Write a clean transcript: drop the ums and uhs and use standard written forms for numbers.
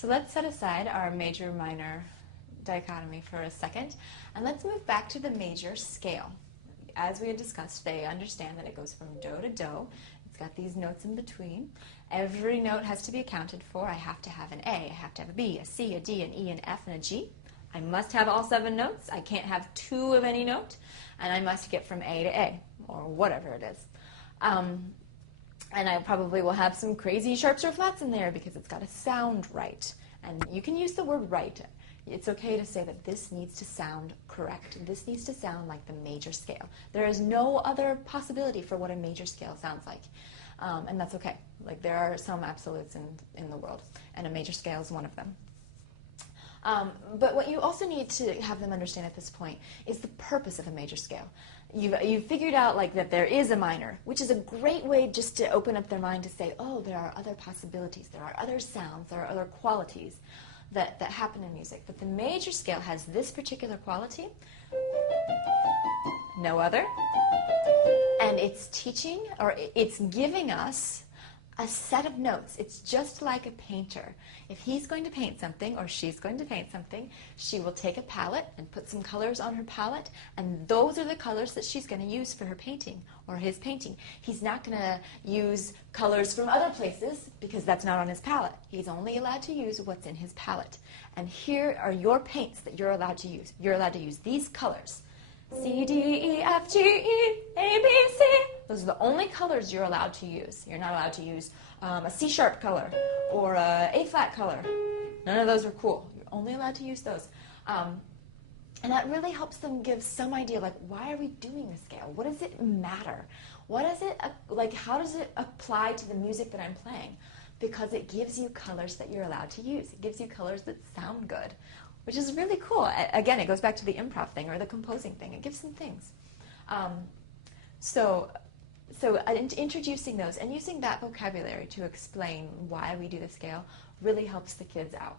So let's set aside our major-minor dichotomy for a second, and let's move back to the major scale. As we had discussed, they understand that it goes from do to do. It's got these notes in between. Every note has to be accounted for. I have to have an A, I have to have a B, a C, a D, an E, an F, and a G. I must have all 7 notes. I can't have 2 of any note, and I must get from A to A, or whatever it is. And I probably will have some crazy sharps or flats in there because it's got to sound right. And you can use the word right. It's okay to say that this needs to sound correct. This needs to sound like the major scale. There is no other possibility for what a major scale sounds like. And that's okay. Like, there are some absolutes in the world, and a major scale is one of them. But what you also need to have them understand at this point is the purpose of a major scale. You've figured out like that there is a minor, which is a great way just to open up their mind to say, oh, there are other possibilities, there are other sounds, there are other qualities that happen in music. But the major scale has this particular quality, no other, and it's teaching, or it's giving us a set of notes. It's just like a painter. If he's going to paint something, or she's going to paint something, she will take a palette and put some colors on her palette, and those are the colors that she's going to use for her painting, or his painting. He's not going to use colors from other places, because that's not on his palette. He's only allowed to use what's in his palette. And here are your paints that you're allowed to use. You're allowed to use these colors. C, D, E, F, G, E, A, B, C. Those are the only colors you're allowed to use. You're not allowed to use a C-sharp color or a A-flat color. None of those are cool. You're only allowed to use those. And that really helps them give some idea, like, why are we doing the scale? What does it matter? What is it, like, how does it apply to the music that I'm playing? Because it gives you colors that you're allowed to use. It gives you colors that sound good, which is really cool. Again, it goes back to the improv thing or the composing thing. It gives them things. So introducing those and using that vocabulary to explain why we do the scale really helps the kids out.